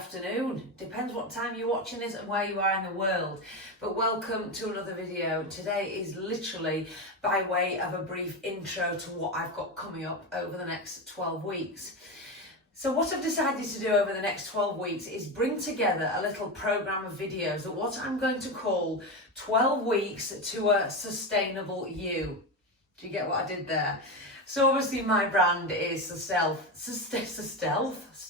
afternoon. Depends what time you're watching this and where you are in the world. But welcome to another video. Today is literally by way of a brief intro to what I've got coming up over the next 12 weeks. So what I've decided to do over the next 12 weeks is bring together a little program of videos of what I'm going to call 12 weeks to a sustainable you. Do you get what I did there? So obviously my brand is stealth.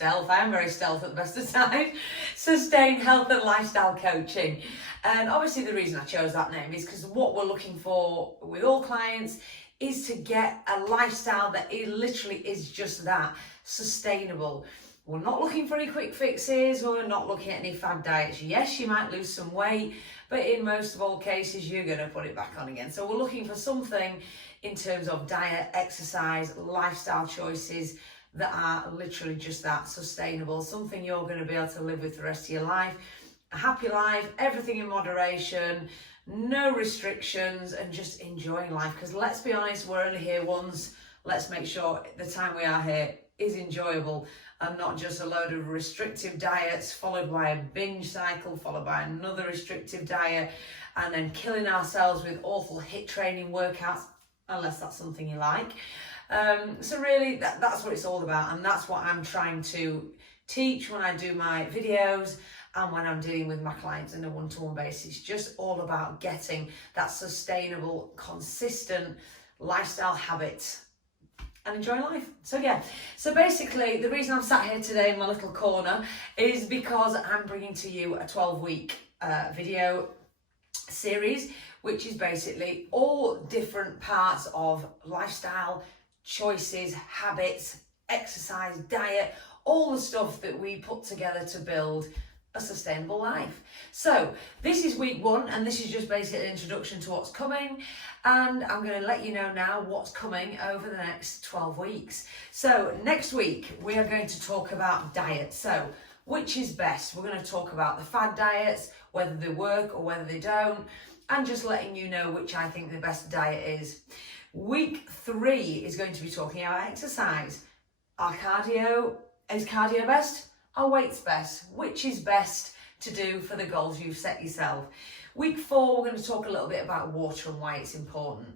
I am very stealth at the best of times. Sustain Health and Lifestyle Coaching. And obviously the reason I chose that name is because what we're looking for with all clients is to get a lifestyle that literally is just that, sustainable. We're not looking for any quick fixes, or we're not looking at any fad diets. Yes, you might lose some weight, but in most of all cases, you're going to put it back on again. So we're looking for something in terms of diet, exercise, lifestyle choices that are literally just that, sustainable, something you're going to be able to live with the rest of your life. A happy life, everything in moderation, no restrictions, and just enjoying life. Because let's be honest, we're only here once. Let's make sure the time we are here is enjoyable and not just a load of restrictive diets followed by a binge cycle, followed by another restrictive diet, and then killing ourselves with awful HIIT training workouts, unless that's something you like. So really that's what it's all about, and that's what I'm trying to teach when I do my videos and when I'm dealing with my clients on a one-to-one basis. Just all about getting that sustainable, consistent lifestyle habit and enjoy life. So yeah, so basically the reason I'm sat here today in my little corner is because I'm bringing to you a 12-week video series, which is basically all different parts of lifestyle choices, habits, exercise, diet, all the stuff that we put together to build a sustainable life. So this is week 1, and this is just basically an introduction to what's coming, and I'm going to let you know now what's coming over the next 12 weeks. So next week we are going to talk about diet. So which is best? We're going to talk about the fad diets, whether they work or whether they don't, and just letting you know which I think the best diet is. Week 3 is going to be talking about exercise. Is cardio best? Are weights best? Which is best to do for the goals you've set yourself? Week 4, we're going to talk a little bit about water and why it's important.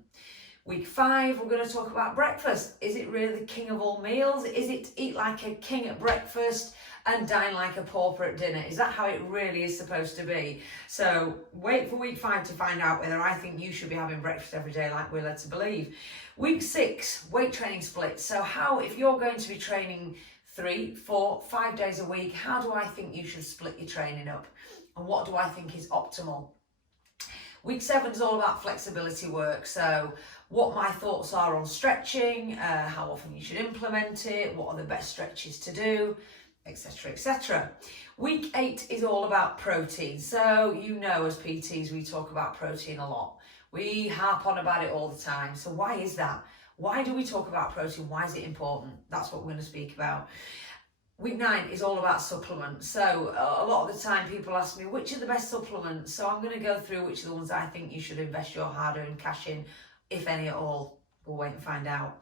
Week 5, we're going to talk about breakfast. Is it really the king of all meals? Is it eat like a king at breakfast and dine like a pauper at dinner? Is that how it really is supposed to be? So wait for week 5 to find out whether I think you should be having breakfast every day like we're led to believe. Week 6, weight training split. So how, if you're going to be training 3, 4, 5 days a week, how do I think you should split your training up? And what do I think is optimal? Week 7 is all about flexibility work. So what my thoughts are on stretching, how often you should implement it, what are the best stretches to do, etc, etc. Week 8 is all about protein. So you know, as PTs, we talk about protein a lot. We harp on about it all the time. So why is that? Why do we talk about protein? Why is it important? That's what we're going to speak about. Week 9 is all about supplements. So a lot of the time people ask me, which are the best supplements? So I'm going to go through which are the ones I think you should invest your hard-earned cash in, if any at all. We'll wait and find out.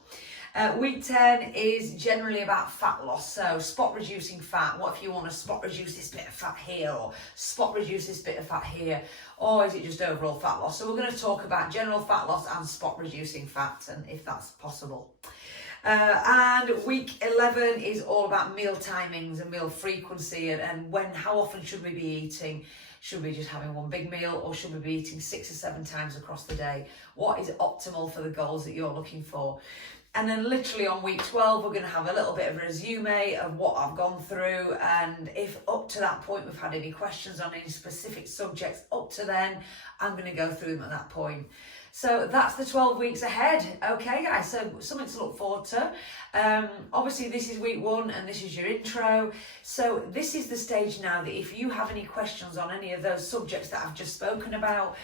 Week 10 is generally about fat loss. So spot reducing fat. What if you want to spot reduce this bit of fat here, or spot reduce this bit of fat here? Or is it just overall fat loss? So we're going to talk about general fat loss and spot reducing fat, and if that's possible. And week 11 is all about meal timings and meal frequency, and how often should we be eating? Should we be just having one big meal, or should we be eating 6 or 7 times across the day? What is optimal for the goals that you're looking for? And then literally on week 12, we're going to have a little bit of a resume of what I've gone through, and if up to that point we've had any questions on any specific subjects, up to then, I'm going to go through them at that point. So that's the 12 weeks ahead. Okay, guys, so something to look forward to. Obviously, this is week 1 and this is your intro. So this is the stage now that if you have any questions on any of those subjects that I've just spoken about,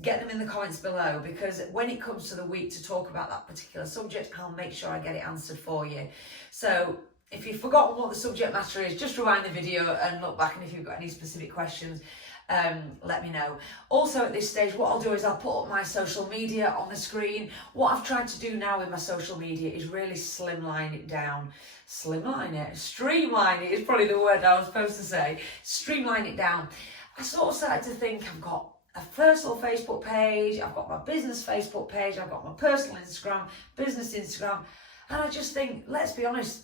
get them in the comments below, because when it comes to the week to talk about that particular subject, I'll make sure I get it answered for you. So if you've forgotten what the subject matter is, just rewind the video and look back, and if you've got any specific questions, let me know. Also at this stage, what I'll do is I'll put up my social media on the screen. What I've tried to do now with my social media is really slimline it down. Streamline it is probably the word I was supposed to say. Streamline it down. I sort of started to think I've got a personal Facebook page, I've got my business Facebook page, I've got my personal Instagram, business Instagram, and I just think, let's be honest,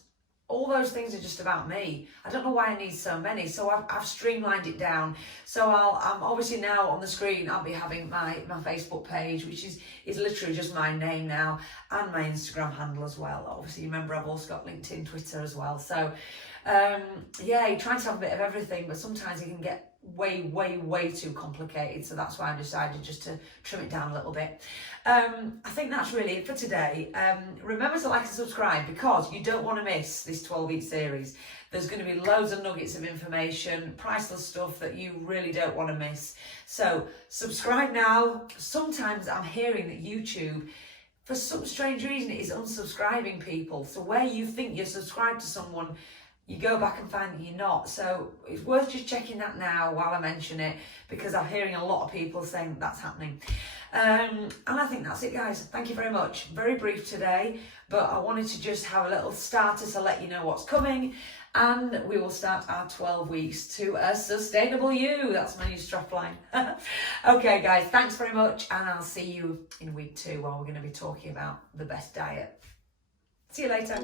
all those things are just about me. I don't know why I need so many, so I've streamlined it down. So I'm obviously now on the screen, I'll be having my Facebook page, which is literally just my name now, and my Instagram handle as well. Obviously, remember I've also got LinkedIn, Twitter as well. So yeah, you try to have a bit of everything, but sometimes it can get way too complicated, so that's why I decided just to trim it down a little bit. I think that's really it for today. Remember to like and subscribe, because you don't want to miss this 12-week series. There's going to be loads of nuggets of information, priceless stuff that you really don't want to miss. So subscribe now. Sometimes I'm hearing that YouTube, for some strange reason, it is unsubscribing people. So where you think you're subscribed to someone, you go back and find that you're not. So it's worth just checking that now while I mention it, because I'm hearing a lot of people saying that's happening. And I think that's it, guys. Thank you very much. Very brief today, but I wanted to just have a little starter to let you know what's coming. And we will start our 12 weeks to a sustainable you. That's my new strapline. Okay, guys, thanks very much. And I'll see you in week 2, where we're going to be talking about the best diet. See you later.